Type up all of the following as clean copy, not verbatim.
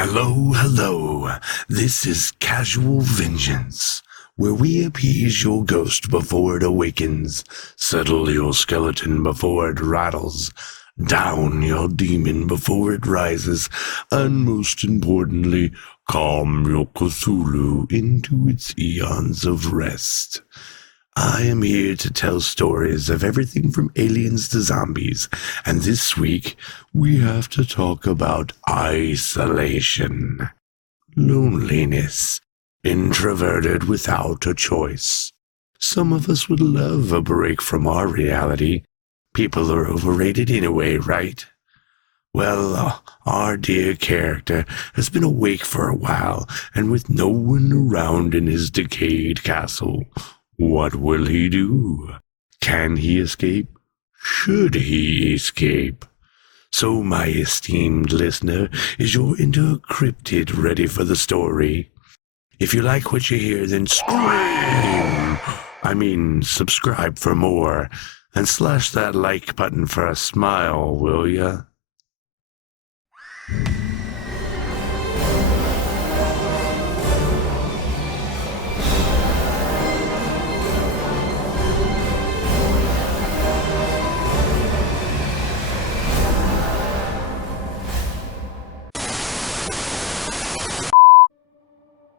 Hello, hello. This is Casual Vengeance, where we appease your ghost before it awakens, settle your skeleton before it rattles, down your demon before it rises, and most importantly, calm your Cthulhu into its eons of rest. I am here to tell stories of everything from aliens to zombies, and this week we have to talk about isolation, loneliness, introverted without a choice. Some of us would love a break from our reality. People are overrated anyway, right? Well, our dear character has been awake for a while, and with no one around in his decayed castle. What will he do? Can he escape? Should he escape? So, my esteemed listener, is your intercryptid ready for the story? If you like what you hear, then scream! Subscribe for more, and slash that like button for a smile, will ya?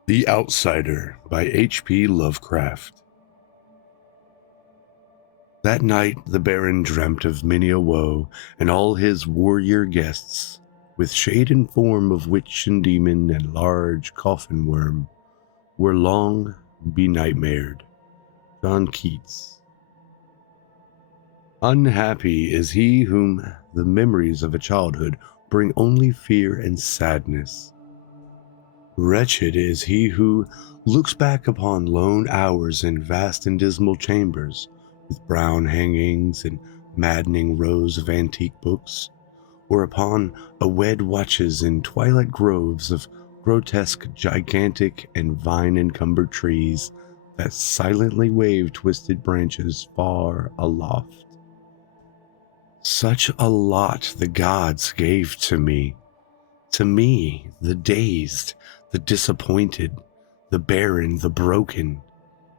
The Outsider by H.P. Lovecraft. That night the Baron dreamt of many a woe, and all his warrior guests, with shade and form of witch and demon and large coffin worm, were long benightmared. John Keats. Unhappy is he whom the memories of a childhood bring only fear and sadness. Wretched is he who looks back upon lone hours in vast and dismal chambers, with brown hangings and maddening rows of antique books, or upon awed watches in twilight groves of grotesque, gigantic, and vine-encumbered trees that silently wave twisted branches far aloft. Such a lot the gods gave to me, the dazed, the disappointed, the barren, the broken,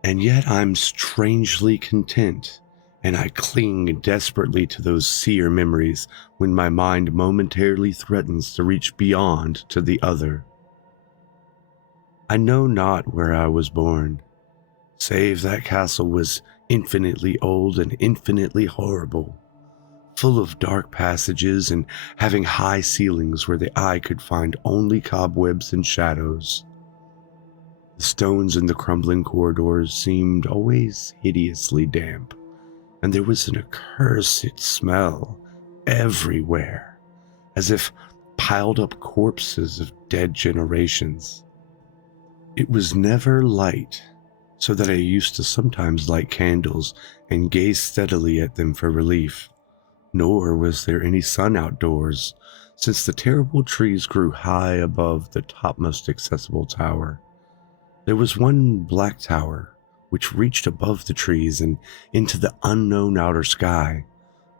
and yet I'm strangely content, and I cling desperately to those seer memories when my mind momentarily threatens to reach beyond to the other. I know not where I was born, save that castle was infinitely old and infinitely horrible, full of dark passages and having high ceilings where the eye could find only cobwebs and shadows. The stones in the crumbling corridors seemed always hideously damp, and there was an accursed smell everywhere, as if piled up corpses of dead generations. It was never light, so that I used to sometimes light candles and gaze steadily at them for relief. Nor was there any sun outdoors, since the terrible trees grew high above the topmost accessible tower. There was one black tower, which reached above the trees and into the unknown outer sky,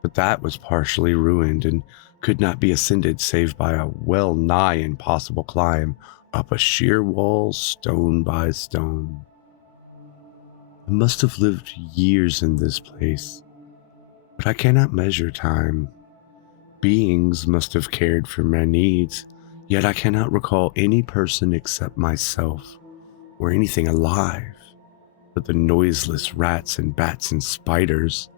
but that was partially ruined and could not be ascended save by a well-nigh impossible climb up a sheer wall, stone by stone. I must have lived years in this place, but I cannot measure time. Beings must have cared for my needs, yet I cannot recall any person except myself, or anything alive, but the noiseless rats and bats and spiders.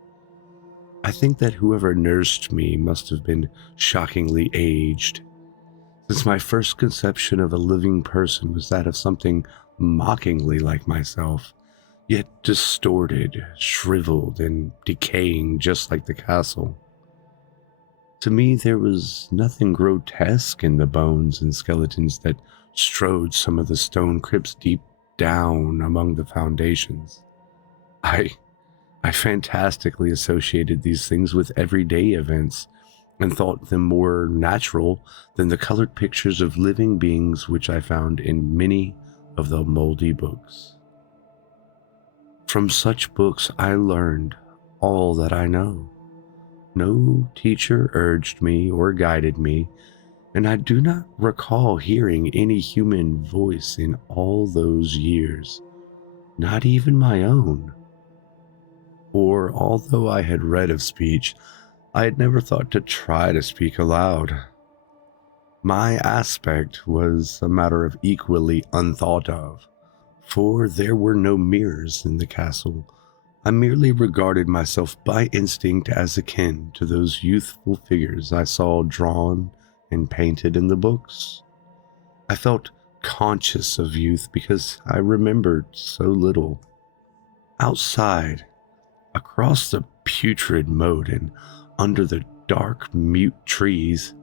I think that whoever nursed me must have been shockingly aged, since my first conception of a living person was that of something mockingly like myself, yet distorted, shriveled, and decaying just like the castle. To me, there was nothing grotesque in the bones and skeletons that strode some of the stone crypts deep down among the foundations. I fantastically associated these things with everyday events and thought them more natural than the colored pictures of living beings which I found in many of the moldy books. From such books I learned all that I know. No teacher urged me or guided me, and I do not recall hearing any human voice in all those years, not even my own. For although I had read of speech, I had never thought to try to speak aloud. My aspect was a matter of equally unthought of, for there were no mirrors in the castle. I merely regarded myself by instinct as akin to those youthful figures I saw drawn and painted in the books. I felt conscious of youth because I remembered so little. Outside, across the putrid moat and under the dark, mute trees,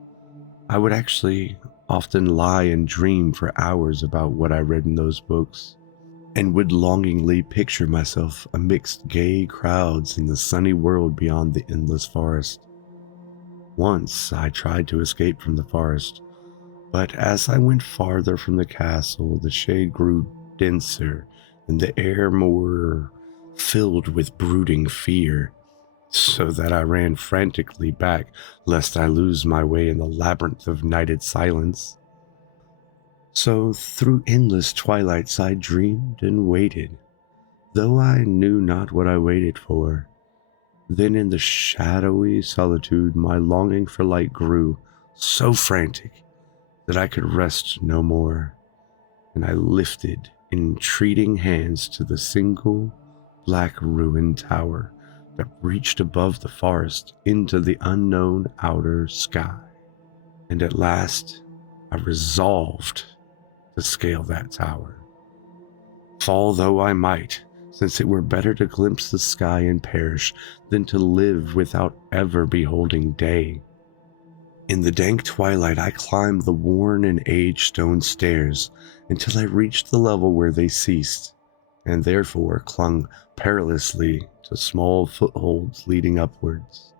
I would actually often lie and dream for hours about what I read in those books, and would longingly picture myself amidst gay crowds in the sunny world beyond the endless forest. Once I tried to escape from the forest, but as I went farther from the castle, the shade grew denser and the air more filled with brooding fear, so that I ran frantically back lest I lose my way in the labyrinth of nighted silence. So through endless twilights I dreamed and waited, though I knew not what I waited for. Then in the shadowy solitude my longing for light grew so frantic that I could rest no more, and I lifted entreating hands to the single black ruined tower that reached above the forest into the unknown outer sky. And at last I resolved to scale that tower, fall though I might, since it were better to glimpse the sky and perish than to live without ever beholding day. In the dank twilight I climbed the worn and aged stone stairs until I reached the level where they ceased, and therefore clung perilously to small footholds leading upwards.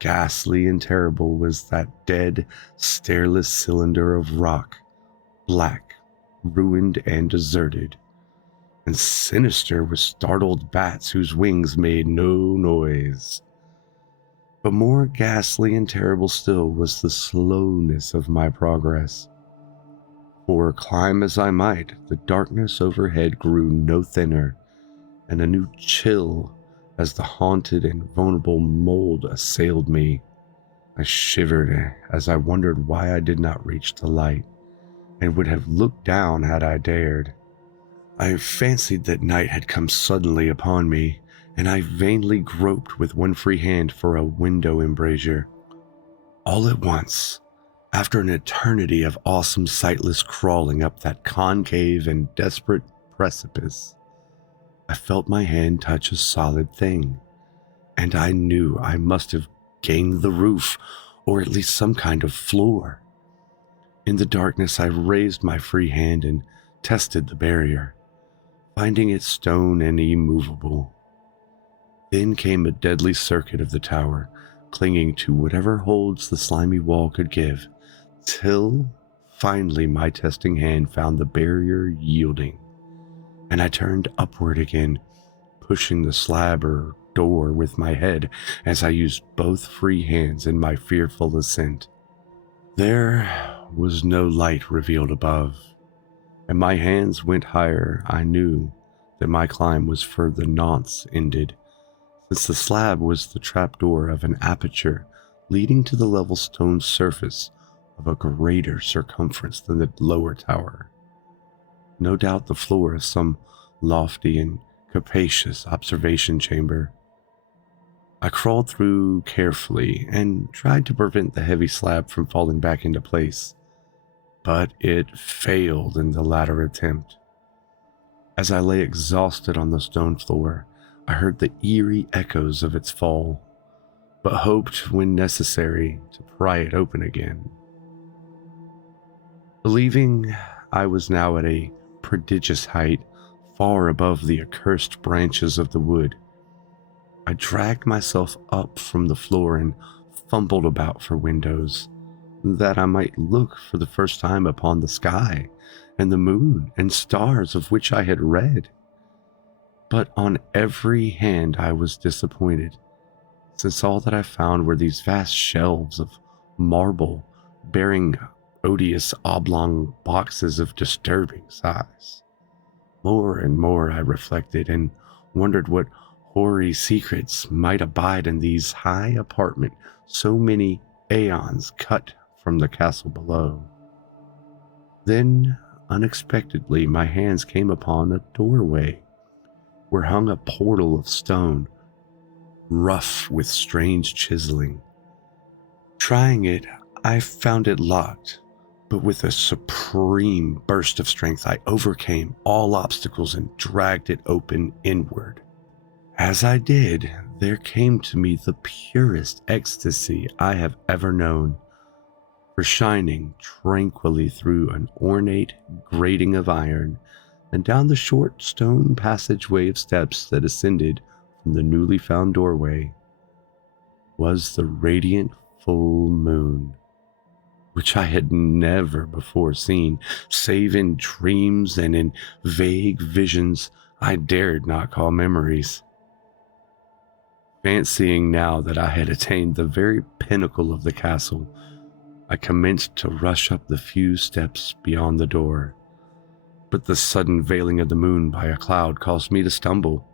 Ghastly and terrible was that dead, stairless cylinder of rock, black, ruined and deserted, and sinister with startled bats whose wings made no noise. But more ghastly and terrible still was the slowness of my progress. For climb as I might, the darkness overhead grew no thinner, and a new chill as the haunted and vulnerable mold assailed me. I shivered as I wondered why I did not reach the light, and would have looked down had I dared. I fancied that night had come suddenly upon me, and I vainly groped with one free hand for a window embrasure. All at once, after an eternity of awesome sightless crawling up that concave and desperate precipice, I felt my hand touch a solid thing, and I knew I must have gained the roof, or at least some kind of floor. In the darkness, I raised my free hand and tested the barrier, finding it stone and immovable. Then came a deadly circuit of the tower, clinging to whatever holds the slimy wall could give, till finally my testing hand found the barrier yielding, and I turned upward again, pushing the slab or door with my head as I used both free hands in my fearful ascent. There was no light revealed above, and my hands went higher. I knew that my climb was for the nonce ended, since the slab was the trapdoor of an aperture leading to the level stone surface of a greater circumference than the lower tower. No doubt the floor of some lofty and capacious observation chamber. I crawled through carefully and tried to prevent the heavy slab from falling back into place, but it failed in the latter attempt. As I lay exhausted on the stone floor, I heard the eerie echoes of its fall, but hoped, when necessary, to pry it open again. Believing I was now at a prodigious height, far above the accursed branches of the wood, I dragged myself up from the floor and fumbled about for windows, that I might look for the first time upon the sky and the moon and stars of which I had read. But on every hand I was disappointed, since all that I found were these vast shelves of marble bearing odious oblong boxes of disturbing size. More and more I reflected and wondered what hoary secrets might abide in these high apartment so many aeons cut from the castle below. Then, unexpectedly, my hands came upon a doorway where hung a portal of stone, rough with strange chiseling. Trying it, I found it locked, but with a supreme burst of strength, I overcame all obstacles and dragged it open inward. As I did, there came to me the purest ecstasy I have ever known, for shining tranquilly through an ornate grating of iron and down the short stone passageway of steps that ascended from the newly found doorway was the radiant full moon, which I had never before seen, save in dreams and in vague visions I dared not call memories. Fancying now that I had attained the very pinnacle of the castle, I commenced to rush up the few steps beyond the door, but the sudden veiling of the moon by a cloud caused me to stumble,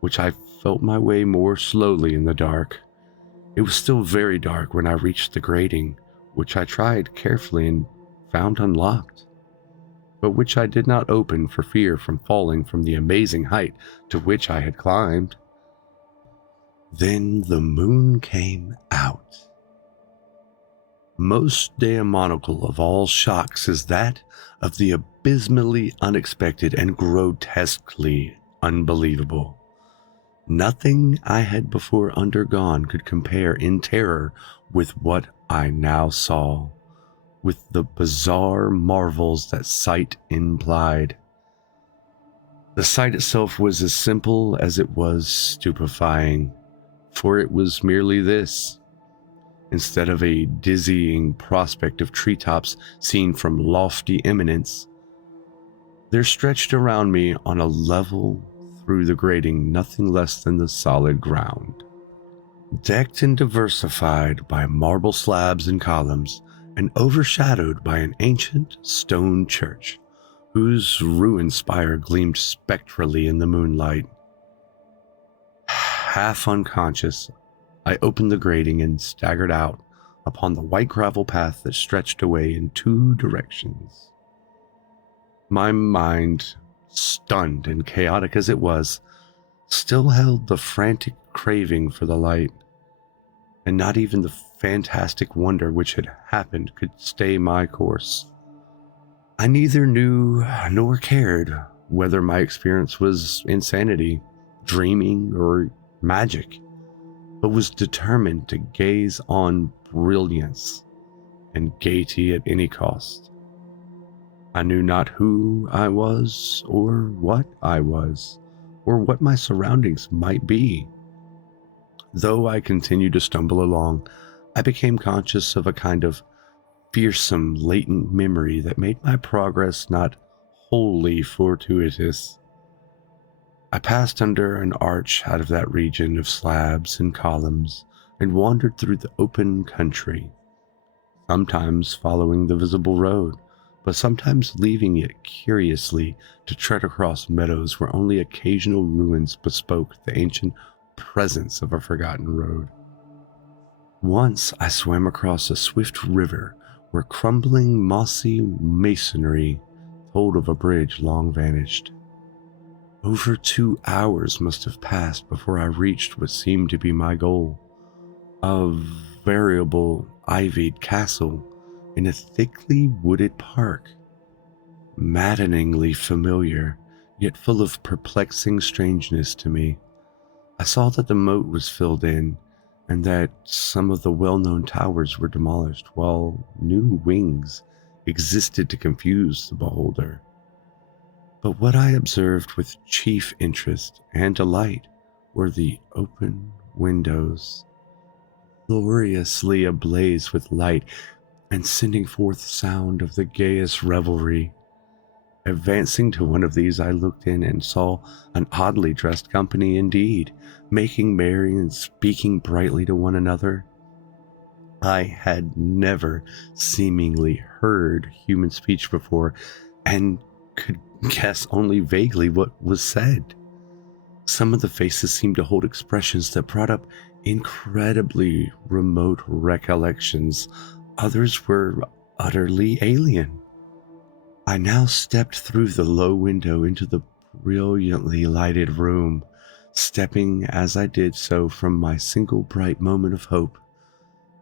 which I felt my way more slowly in the dark. It was still very dark when I reached the grating, which I tried carefully and found unlocked, but which I did not open for fear from falling from the amazing height to which I had climbed. Then the moon came out. Most demoniacal of all shocks is that of the abysmally unexpected and grotesquely unbelievable. Nothing I had before undergone could compare in terror with what I now saw, with the bizarre marvels that sight implied. The sight itself was as simple as it was stupefying, for it was merely this. Instead of a dizzying prospect of treetops seen from lofty eminence, there stretched around me on a level through the grating nothing less than the solid ground, decked and diversified by marble slabs and columns, and overshadowed by an ancient stone church, whose ruined spire gleamed spectrally in the moonlight. Half unconscious, I opened the grating and staggered out upon the white gravel path that stretched away in two directions. My mind, stunned and chaotic as it was, still held the frantic craving for the light, and not even the fantastic wonder which had happened could stay my course. I neither knew nor cared whether my experience was insanity, dreaming, or magic, but was determined to gaze on brilliance and gaiety at any cost. I knew not who I was, or what I was, or what my surroundings might be. Though I continued to stumble along, I became conscious of a kind of fearsome latent memory that made my progress not wholly fortuitous. I passed under an arch out of that region of slabs and columns and wandered through the open country, sometimes following the visible road, but sometimes leaving it curiously to tread across meadows where only occasional ruins bespoke the ancient presence of a forgotten road. Once I swam across a swift river where crumbling mossy masonry told of a bridge long vanished. Over 2 hours must have passed before I reached what seemed to be my goal, a variable ivied castle in a thickly wooded park, maddeningly familiar, yet full of perplexing strangeness to me. I saw that the moat was filled in, and that some of the well-known towers were demolished, while new wings existed to confuse the beholder. But what I observed with chief interest and delight were the open windows, gloriously ablaze with light and sending forth sound of the gayest revelry. Advancing to one of these, I looked in and saw an oddly dressed company indeed, making merry and speaking brightly to one another. I had never seemingly heard human speech before and could guess only vaguely what was said. Some of the faces seemed to hold expressions that brought up incredibly remote recollections. Others were utterly alien. I now stepped through the low window into the brilliantly lighted room, stepping as I did so from my single bright moment of hope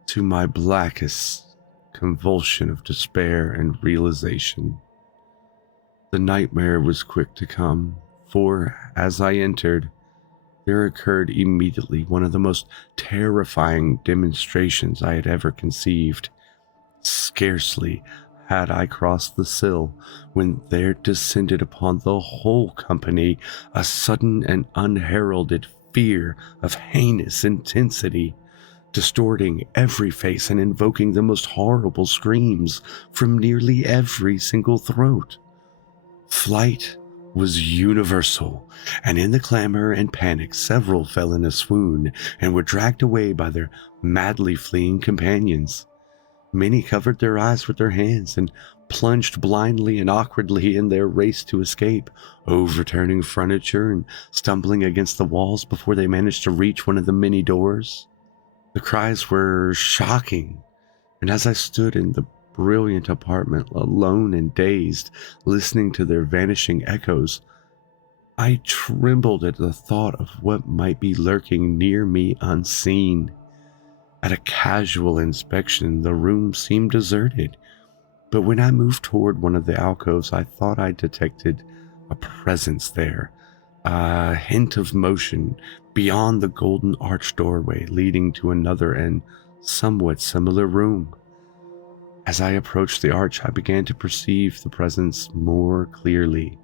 to my blackest convulsion of despair and realization. The nightmare was quick to come, for as I entered, there occurred immediately one of the most terrifying demonstrations I had ever conceived. Scarcely had I crossed the sill when there descended upon the whole company a sudden and unheralded fear of heinous intensity, distorting every face and invoking the most horrible screams from nearly every single throat. Flight was universal, and in the clamor and panic several fell in a swoon and were dragged away by their madly fleeing companions. Many covered their eyes with their hands and plunged blindly and awkwardly in their race to escape, overturning furniture and stumbling against the walls before they managed to reach one of the many doors. The cries were shocking, and as I stood in the brilliant apartment, alone and dazed, listening to their vanishing echoes, I trembled at the thought of what might be lurking near me unseen. At a casual inspection, the room seemed deserted, but when I moved toward one of the alcoves, I thought I detected a presence there, a hint of motion beyond the golden arched doorway leading to another and somewhat similar room. As I approached the arch, I began to perceive the presence more clearly,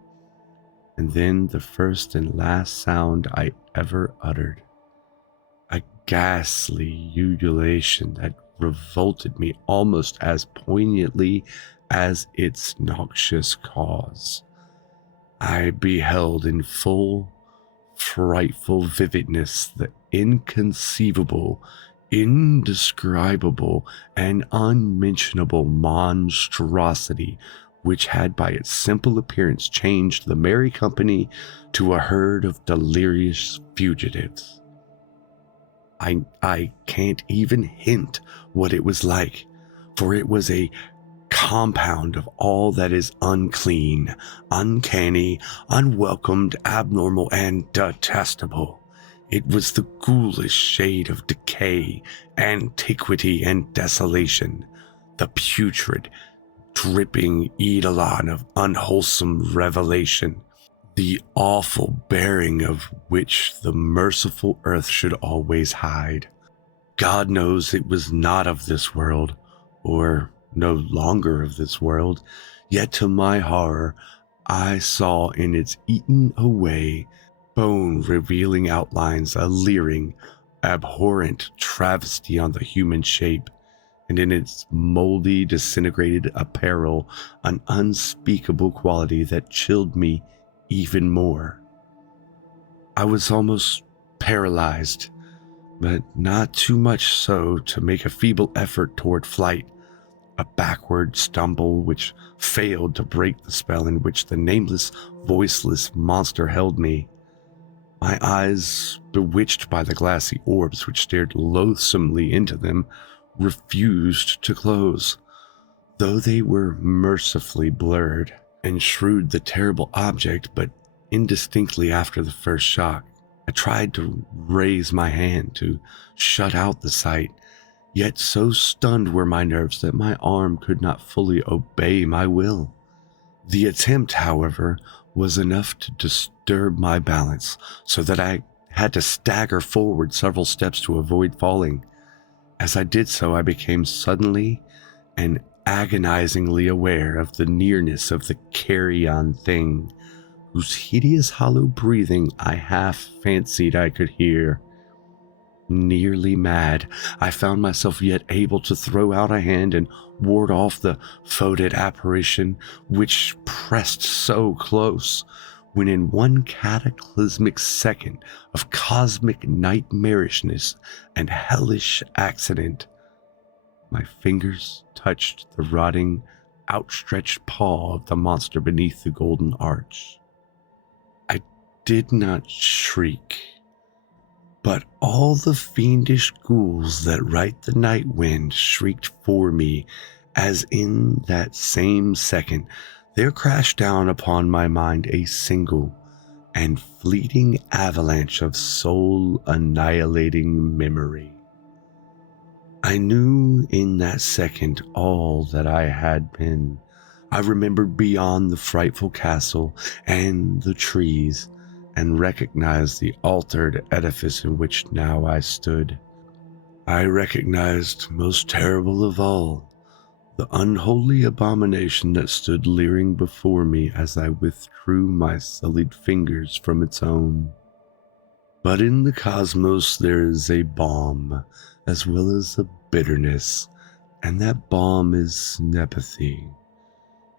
and then the first and last sound I ever uttered, a ghastly ululation that revolted me almost as poignantly as its noxious cause. I beheld in full, frightful vividness the inconceivable, indescribable, and unmentionable monstrosity which had by its simple appearance changed the merry company to a herd of delirious fugitives. I can't even hint what it was like, for it was a compound of all that is unclean, uncanny, unwelcomed, abnormal, and detestable. It was the ghoulish shade of decay, antiquity, and desolation, the putrid, dripping eidolon of unwholesome revelation, the awful bearing of which the merciful earth should always hide. God knows it was not of this world, or no longer of this world, yet to my horror, I saw in its eaten away, bone-revealing outlines a leering, abhorrent travesty on the human shape, and in its moldy, disintegrated apparel, an unspeakable quality that chilled me even more. I was almost paralyzed, but not too much so to make a feeble effort toward flight, a backward stumble which failed to break the spell in which the nameless, voiceless monster held me. My eyes, bewitched by the glassy orbs which stared loathsomely into them, refused to close, though they were mercifully blurred, and shrewd the terrible object but indistinctly after the first shock. I tried to raise my hand to shut out the sight, yet so stunned were my nerves that my arm could not fully obey my will. The attempt, however, was enough to disturb my balance, so that I had to stagger forward several steps to avoid falling. As I did so, I became suddenly and agonizingly aware of the nearness of the carrion thing, whose hideous hollow breathing I half fancied I could hear. Nearly mad, I found myself yet able to throw out a hand and ward off the foetid apparition which pressed so close, when in one cataclysmic second of cosmic nightmarishness and hellish accident, My fingers touched the rotting, outstretched paw of the monster beneath the golden arch. I did not shriek, but all the fiendish ghouls that write the night wind shrieked for me, as in that same second there crashed down upon my mind a single and fleeting avalanche of soul-annihilating memory. I knew in that second all that I had been. I remembered beyond the frightful castle and the trees, and recognized the altered edifice in which now I stood. I recognized, most terrible of all, the unholy abomination that stood leering before me as I withdrew my sullied fingers from its own. But in the cosmos there is a balm, as well as a bitterness, and that balm is nepathy.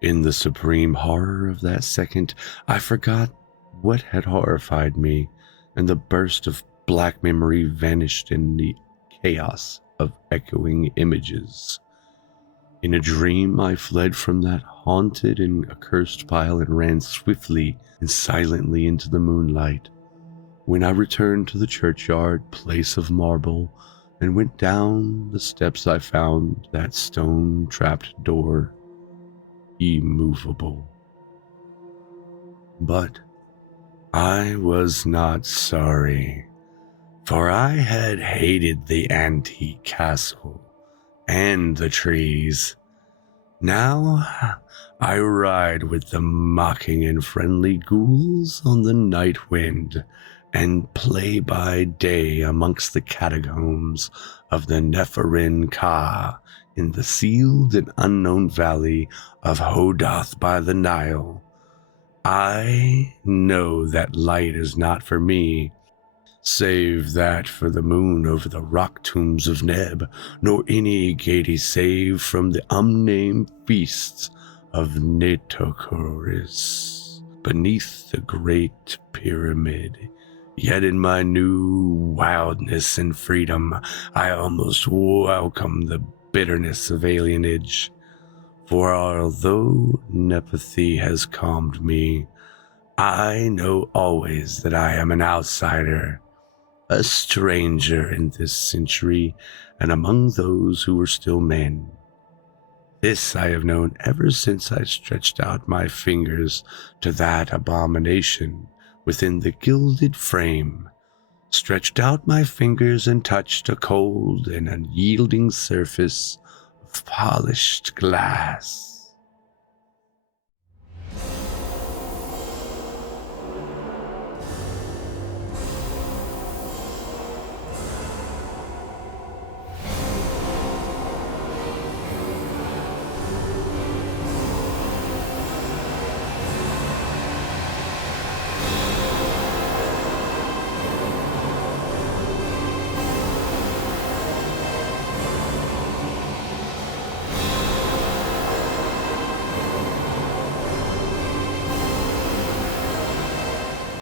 In the supreme horror of that second, I forgot what had horrified me, and the burst of black memory vanished in the chaos of echoing images. In a dream, I fled from that haunted and accursed pile and ran swiftly and silently into the moonlight. When I returned to the churchyard place of marble and went down the steps, I found that stone-trapped door immovable. But I was not sorry, for I had hated the antique castle and the trees. Now I ride with the mocking and friendly ghouls on the night wind, and play by day amongst the catacombs of the Nephirin Ka in the sealed and unknown valley of Hodoth by the Nile. I know that light is not for me, save that for the moon over the rock tombs of Neb, nor any gaiety save from the unnamed feasts of Netochoris beneath the great pyramid. Yet in my new wildness and freedom, I almost welcome the bitterness of alienage. For although nepathy has calmed me, I know always that I am an outsider, a stranger in this century and among those who were still men. This I have known ever since I stretched out my fingers to that abomination within the gilded frame, stretched out my fingers and touched a cold and unyielding surface of polished glass.